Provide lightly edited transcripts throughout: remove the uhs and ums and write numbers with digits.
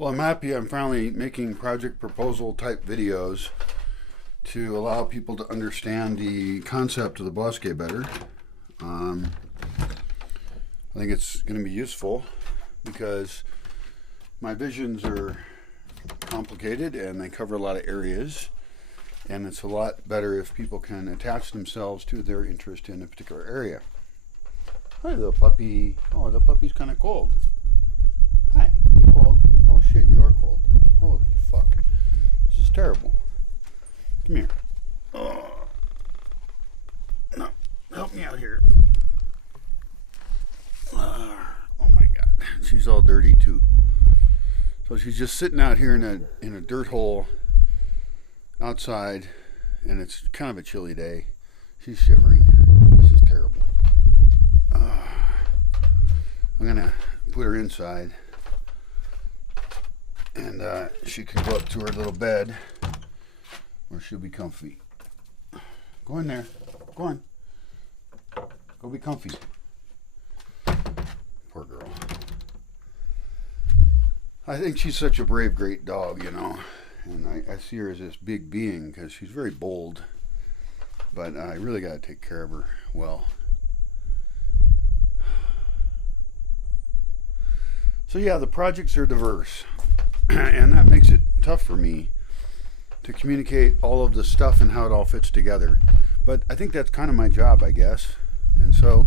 Well, I'm happy I'm finally making project proposal type videos to allow people to understand the concept of the Bosque better. I think it's going to be useful because my visions are complicated and they cover a lot of areas, and it's a lot better if people can attach themselves to their interest in a particular area. Hi, little puppy. Oh, the puppy's kind of cold. Hi, you cold? Oh shit, you are cold. Holy fuck. This is terrible. Come here. Oh, no, help me out here. Oh my god, she's all dirty too. So she's just sitting out here in a dirt hole outside, and it's kind of a chilly day. She's shivering. This is terrible. I'm gonna put her inside, and she can go up to her little bed where she'll be comfy. Go in there. Go on. Go be comfy. Poor girl. I think she's such a brave, great dog, you know. And I see her as this big being because she's very bold. But I really got to take care of her well. So yeah, the projects are diverse. And that makes it tough for me to communicate all of the stuff and how it all fits together. But I think that's kind of my job, I guess. And so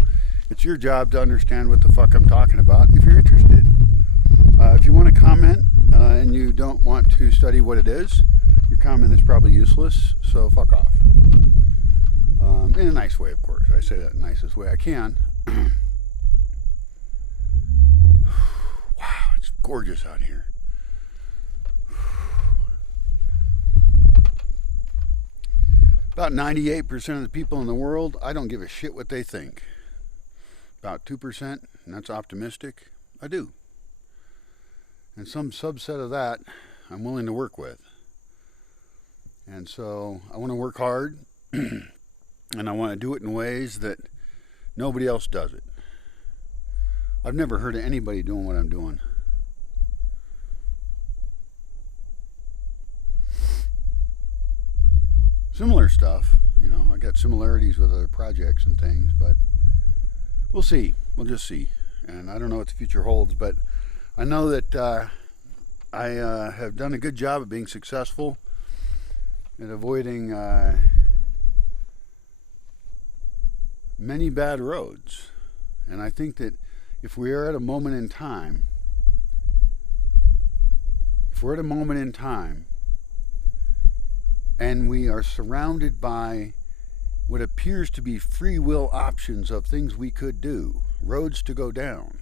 it's your job to understand what the fuck I'm talking about if you're interested. If you want to comment and you don't want to study what it is, your comment is probably useless, so fuck off. In a nice way, of course. I say that in the nicest way I can. Wow, it's gorgeous out here. About 98% of the people in the world, I don't give a shit what they think. About 2%, and that's optimistic, I do. And some subset of that I'm willing to work with. And so I want to work hard, and I want to do it in ways that nobody else does it. I've never heard of anybody doing what I'm doing. Similar stuff, you know, I got similarities with other projects and things, but we'll see. We'll just see. And I don't know what the future holds, but I know that I have done a good job of being successful at avoiding many bad roads. And I think that if we are at a moment in time, and we are surrounded by what appears to be free will options of things we could do, roads to go down,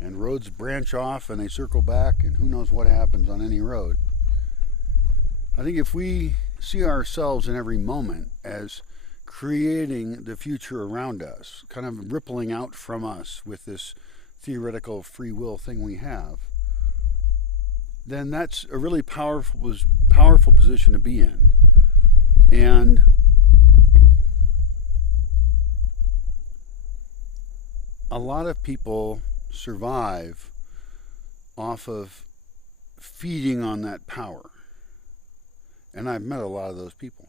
and roads branch off and they circle back, and who knows what happens on any road. I think if we see ourselves in every moment as creating the future around us, kind of rippling out from us with this theoretical free will thing we have, then that's a really powerful position to be in. And a lot of people survive off of feeding on that power. And I've met a lot of those people.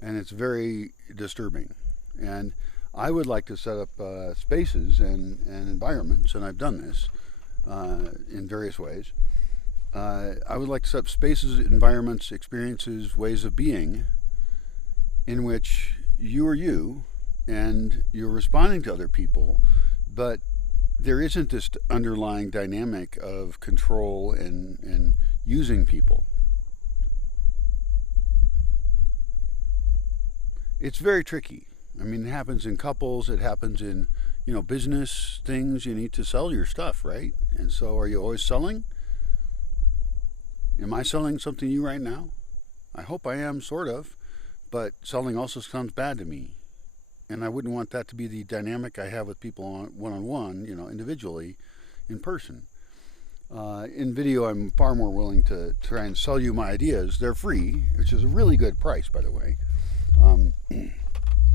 And it's very disturbing. And I would like to set up spaces and environments, and I've done this in various ways. I would like to set up spaces, environments, experiences, ways of being in which you are you and you're responding to other people, but there isn't this underlying dynamic of control and using people. It's very tricky. I mean, it happens in couples, it happens in, you know, business things. You need to sell your stuff, right? And so are you always selling? Am I selling something to you right now? I hope I am, sort of, but selling also sounds bad to me. And I wouldn't want that to be the dynamic I have with people one-on-one, you know, individually, in person. In video, I'm far more willing to try and sell you my ideas. They're free, which is a really good price, by the way.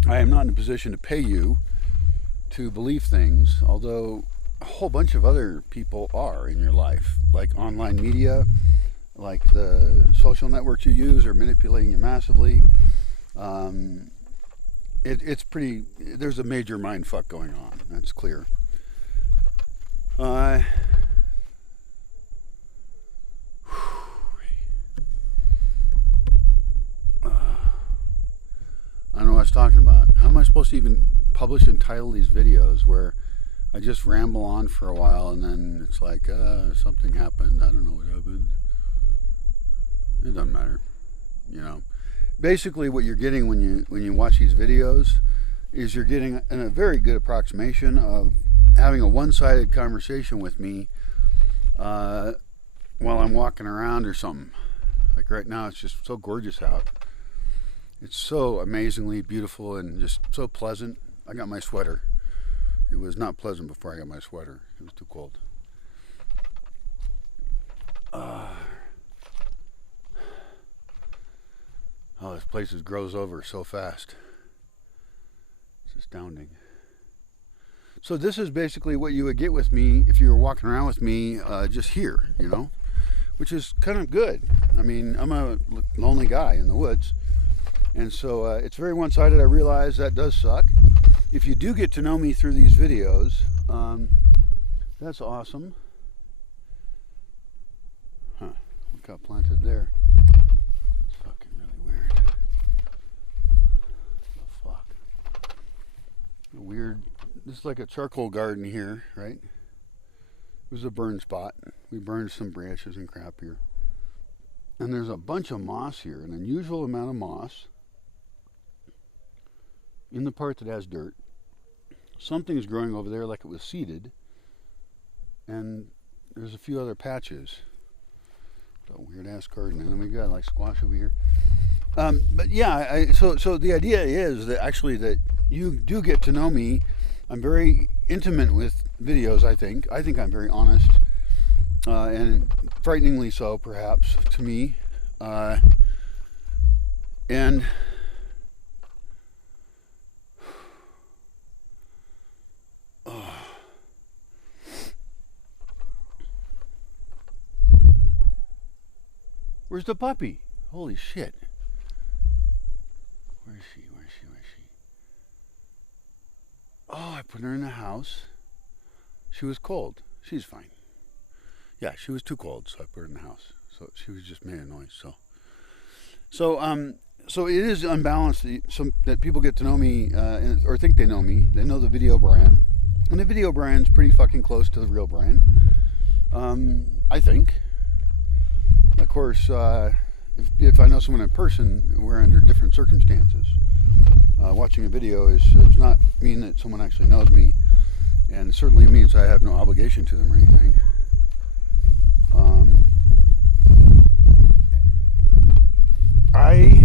I am not in a position to pay you to believe things, although a whole bunch of other people are in your life, like online media, like the social networks you use are manipulating you massively. It's pretty, there's a major mind fuck going on, that's clear. I don't know what I was talking about. How am I supposed to even publish and title these videos where I just ramble on for a while and then it's like, something happened. I don't know what happened. It doesn't matter, you know. Basically, what you're getting when you watch these videos is you're getting a very good approximation of having a one-sided conversation with me while I'm walking around or something. Like right now, it's just so gorgeous out. It's so amazingly beautiful and just so pleasant. I got my sweater. It was not pleasant before I got my sweater. It was too cold. Oh, this place grows over so fast. It's astounding. So this is basically what you would get with me if you were walking around with me just here, you know, which is kind of good. I mean, I'm a lonely guy in the woods, and so it's very one-sided. I realize that does suck. If you do get to know me through these videos, that's awesome. Huh, what got planted there? It's fucking really weird. What the fuck? Weird. This is like a charcoal garden here, right? It was a burn spot. We burned some branches and crap here. And there's a bunch of moss here, an unusual amount of moss in the part that has dirt. Something is growing over there like it was seeded. And there's a few other patches. It's a weird ass garden. And then we got like squash over here. But yeah, so the idea is that actually that you do get to know me. I'm very intimate with videos, I think. I think I'm very honest. And frighteningly so, perhaps, to me. And where's the puppy? Holy shit. Where is she? Where is she? Where is she? Oh, I put her in the house. She was cold. She's fine. Yeah, she was too cold, so I put her in the house. So she was just making noise. So it is unbalanced that people get to know me or think they know me. They know the video Brian, and the video Brian's pretty fucking close to the real Brian. I think. Of course, if I know someone in person, we're under different circumstances. Watching a video does not mean that someone actually knows me, and it certainly means I have no obligation to them or anything. I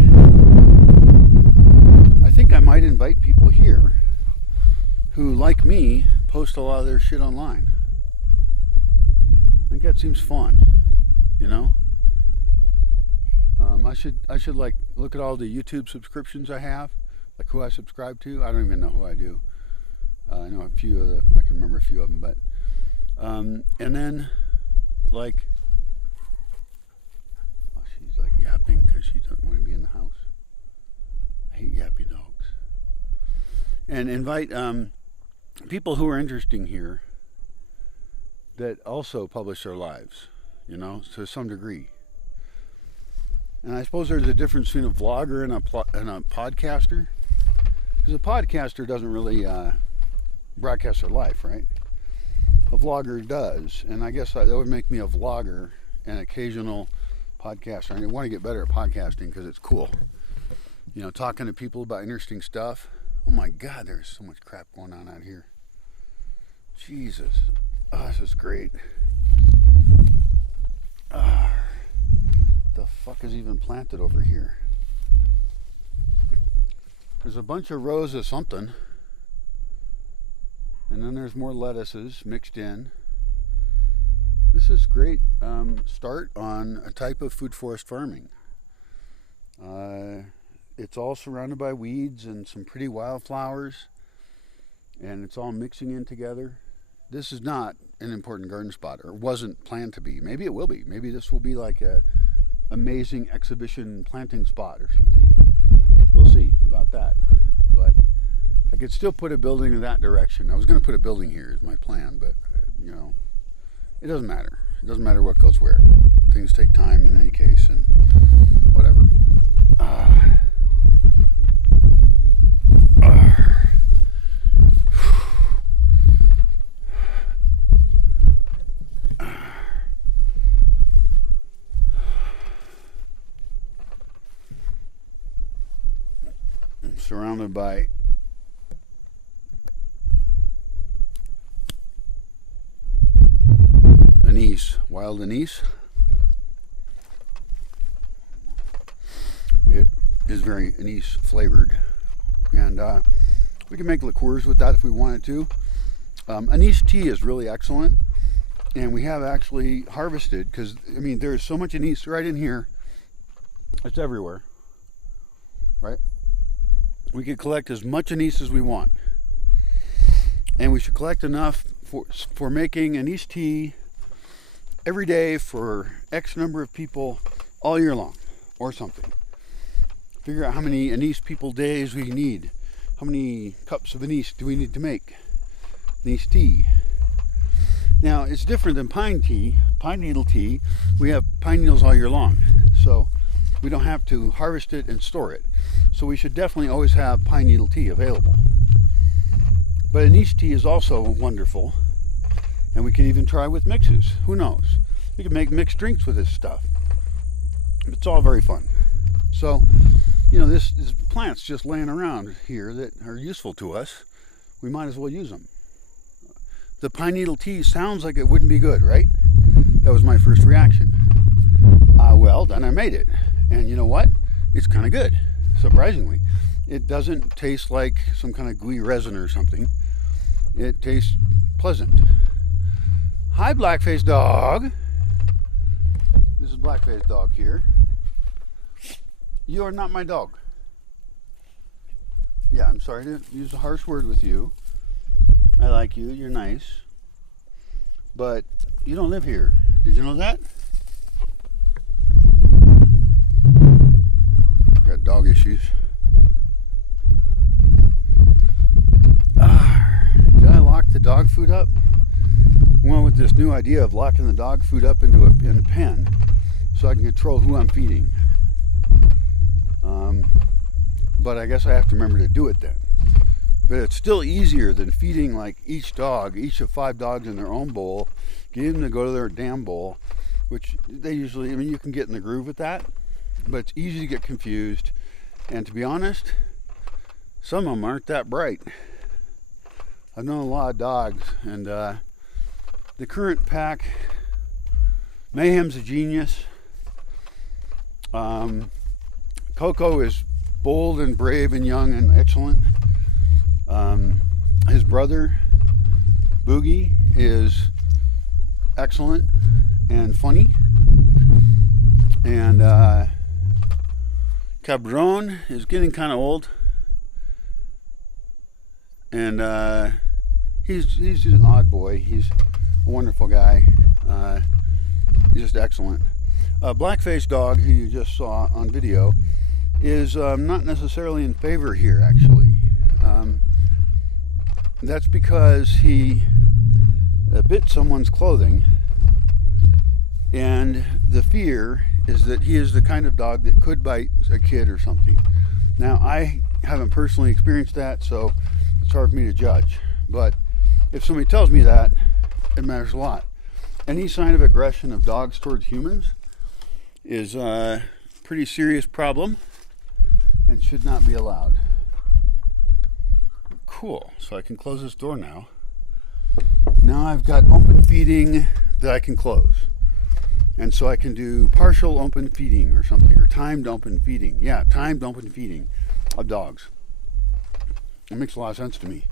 think I might invite people here who, like me, post a lot of their shit online. I think that seems fun, you know? I should like look at all the YouTube subscriptions I have, like who I subscribe to. I don't even know who I do. I know a few of them. I can remember a few of them, but and then like, oh, she's like yapping because she doesn't want to be in the house. I hate yappy dogs. And invite people who are interesting here that also publish their lives, you know, to some degree. And I suppose there's a difference between a vlogger and a podcaster. Because a podcaster doesn't really broadcast their life, right? A vlogger does. And I guess that would make me a vlogger and occasional podcaster. And I want to get better at podcasting because it's cool. You know, talking to people about interesting stuff. Oh my God, there's so much crap going on out here. Jesus. Oh, this is great. The fuck is even planted over here? There's a bunch of rows of something, and then there's more lettuces mixed in. This is great start on a type of food forest farming. It's all surrounded by weeds and some pretty wildflowers, and it's all mixing in together. This is not an important garden spot, or wasn't planned to be. Maybe it will be. Maybe this will be like a amazing exhibition planting spot or something. We'll see about that. But I could still put a building in that direction. I was going to put a building here is my plan, but you know, it doesn't matter. It doesn't matter what goes where. Things take time in any case, and whatever. I'm surrounded by anise, wild anise. It is very anise flavored, and we can make liqueurs with that if we wanted to. Anise tea is really excellent, and we have actually harvested, because I mean there's so much anise right in here, it's everywhere, right? We could collect as much anise as we want, and we should collect enough for making anise tea every day for X number of people all year long, or something. Figure out how many anise people days we need. How many cups of anise do we need to make anise tea? Now, it's different than pine tea, pine needle tea. We have pine needles all year long, so we don't have to harvest it and store it. So we should definitely always have pine needle tea available. But anise tea is also wonderful, and we could even try with mixes. Who knows? We could make mixed drinks with this stuff. It's all very fun. So, you know, this is plants just laying around here that are useful to us. We might as well use them. The pine needle tea sounds like it wouldn't be good, right? That was my first reaction. Well, then I made it. And you know what? It's kind of good, surprisingly. It doesn't taste like some kind of gooey resin or something. It tastes pleasant. Hi, Blackface Dog. This is Blackface Dog here. You are not my dog. Yeah, I'm sorry to use a harsh word with you. I like you, you're nice. But you don't live here. Did you know that? Got dog issues. Did I lock the dog food up? I went with this new idea of locking the dog food up in a pen so I can control who I'm feeding. But I guess I have to remember to do it then. But it's still easier than feeding like each of 5 dogs in their own bowl, getting them to go to their damn bowl, which they usually, I mean, you can get in the groove with that, but it's easy to get confused. And to be honest, some of them aren't that bright. I've known a lot of dogs, and the current pack, Mayhem's a genius. Coco is bold and brave and young and excellent. His brother, Boogie, is excellent and funny. And Cabron is getting kind of old. And he's an odd boy. He's a wonderful guy. He's just excellent. Blackface Dog, who you just saw on video, is not necessarily in favor here, actually. That's because he bit someone's clothing, and the fear is that he is the kind of dog that could bite a kid or something. Now, I haven't personally experienced that, so it's hard for me to judge. But if somebody tells me that, it matters a lot. Any sign of aggression of dogs towards humans is a pretty serious problem and should not be allowed. Cool, so I can close this door now. Now I've got open feeding that I can close. And so I can do partial open feeding or something, or timed open feeding. Yeah, timed open feeding of dogs. It makes a lot of sense to me.